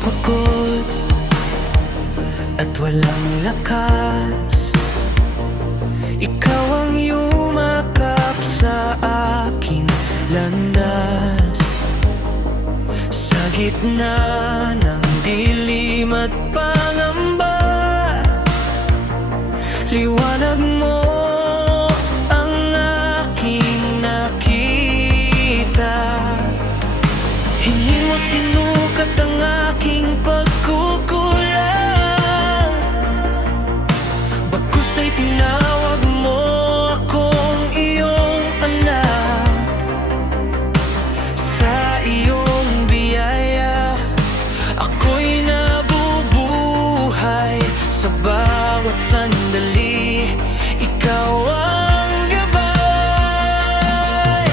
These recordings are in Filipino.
pagod at walang lakas. Ikaw ang yumakap sa aking landas. Sa gitna ng dilim at pangamba, liwanag mo ang aking nakita. Hindi mo sinukat ang aking pagkukulang, bagkus ay tinawag mo akong iyong anak. Sa iyong biyaya ako'y nabubuhay. Sa bawat sandali, ikaw ang gabay.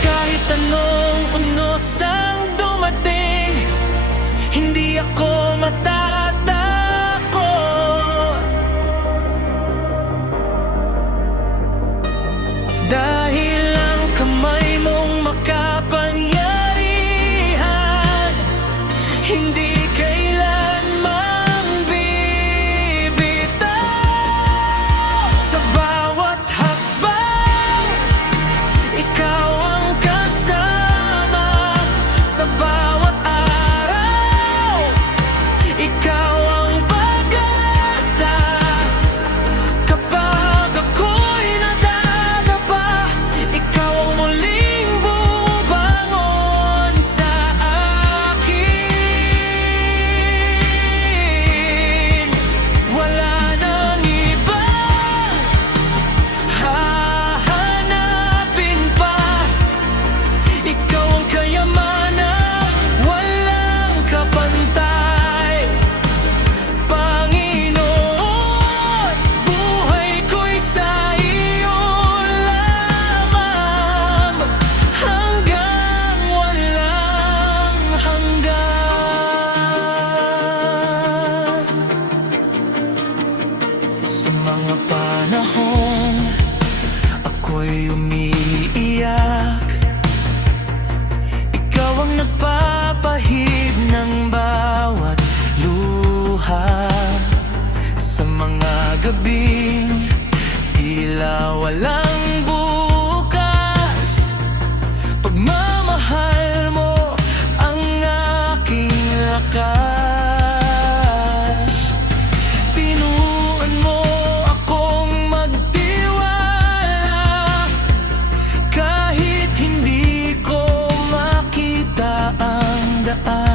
Kahit anong unos ang dumating, hindi ako matatakot, dahil ang kamay mong makapangyarihan hindi kailanman bibitaw. Sa bawat hakbang, ikaw ang kasama. Sa bawat araw, ikaw ang pag-asa. Kapag ako'y nadadapa, ikaw ang muling bubangon sa akin. Wala nang ibang hahanapin pa. Ikaw ang kayamanan, walang kapantay. Panginoon, buhay ko'y sa iyo lamang, hanggang walang hanggan. Sa mga panahong ako'y umiiyak, ikaw ang nagpapahid ng bawat luha. Sa mga gabing tila walang bukas, pagmamahal mo ang aking lakas. Tinuruan mo akong magtiwala, kahit hindi ko makita ang daan.